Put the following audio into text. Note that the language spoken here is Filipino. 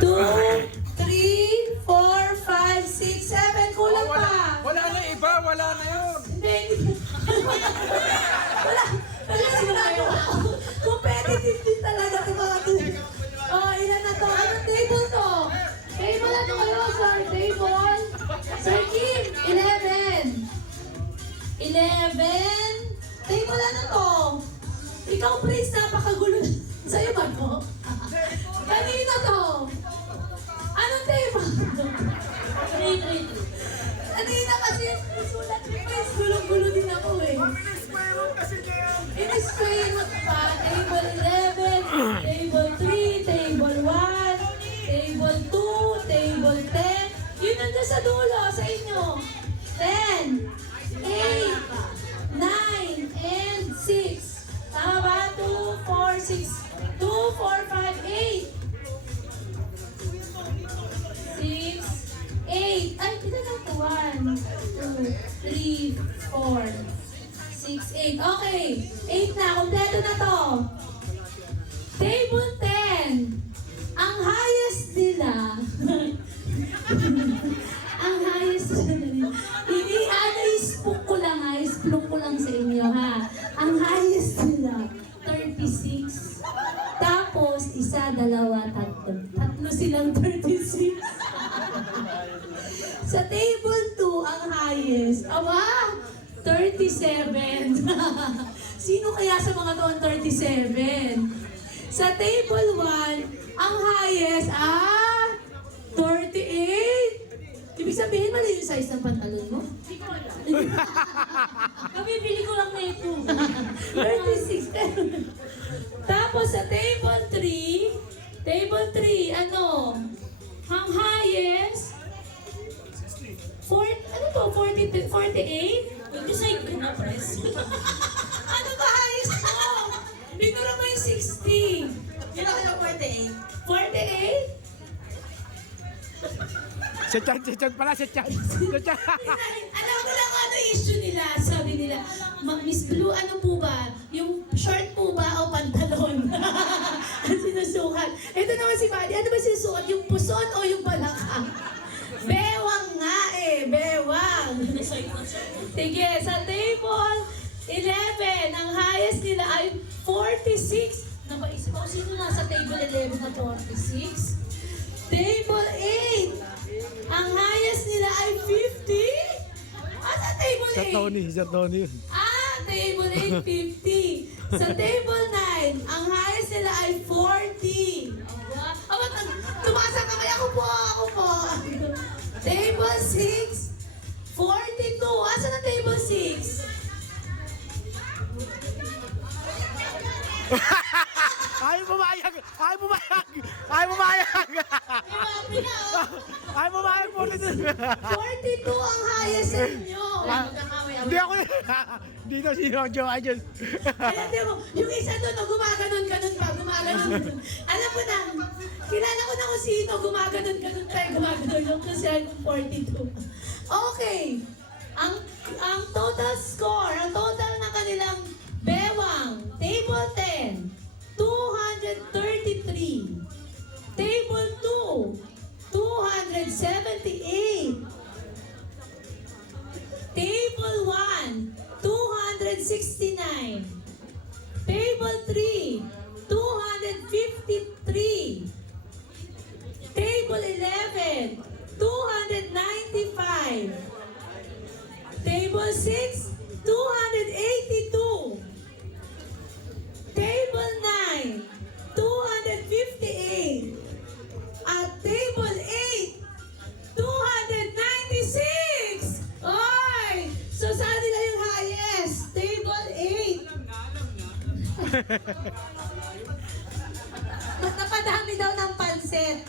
3, 4, 5, 6, 7. Kulang pa. Wala na iba, wala na yun. Hindi. Wala sigurado ako. Competitive din talaga ito mga to. Oh, ilan na to? Anong table to? Table ano kayo, sir? Table? Sir Kim, 11. 11. Table ano to? Ikaw, Prince, napakagulo. Sa'yo ba to? Kanino to? Anong table? 3. Kanina kasi sulat ni Prince, gulong-gulo din ako eh. In-square root pa, table 11, table 3, table 1, table 2, table 10. Yun nandun sa dulo, sa inyo. 10, 8, 9, and 6. Tama ba? 2, 4, 6. 2, 4, 5, 8. 6, 8. Ay, kita na ito. 1, 2, 3, 4, 6, 8. Okay. 8 na. Kompleto na to. Table 10. Ang highest nila. Ang highest nila. I-spook ko lang ha. I-spook ko lang sa inyo ha. Ang highest nila. 36. Tapos, isa, dalawa, tatlo. Tatlo silang 36. Sa table 2, ang highest. Aba! 37. Sino kaya sa mga to ang 37? Sa table 1, ang highest, 38. Ibig sabihin, mali yung size ng pantalon mo? Hindi ko alam. Kabibili ko lang na ito. 36. Tapos sa table 3, ano? Ang highest, ano to? 48? Mag-decide ka na, press. Ano ba highest mo? Binura mo yung 60. Kailan kayo 48? 48? Si Chan pala, si Chan. Alam mo lang ano issue nila. Sabi nila, Miss Blue, ano po ba? Yung short po ba o pantalon? Ang sinusukat. Ito naman si Buddy, ano ba sinusukat? Yung puson o yung balakang? Bewang nga eh, bewang. Decide na siya. Sige, sa table 11, ang highest nila ay 46. Napaisip ako, sino nasa table 11 na 46? Table 8, ang highest nila ay 50? Sa table 8? Sir Tony. Table 8, 50. Sa table 9, ang highest nila ay 40. Tumaas ang kamay, ako po. Table 6, 42. Asa na table 6? Ay, pumayag! 42 ang highest sa inyo. Hindi ako dito si Rojo. Ayun. Alam mo, yung isa doon, gumaganon pa. Alam mo na, kilala ko na kung sino, gumaganon yung kasi 42. Okay. Ang total score, ang total na kanilang bewang, table 10, 233. Table 2, 278. Table 1, 269. Table 3, 253. Table 11, 295. Table 6, 282. Table 9, 258. At table 8, 296. Oy! So saan nila yung highest? Table 8. Napadami daw ng pansit.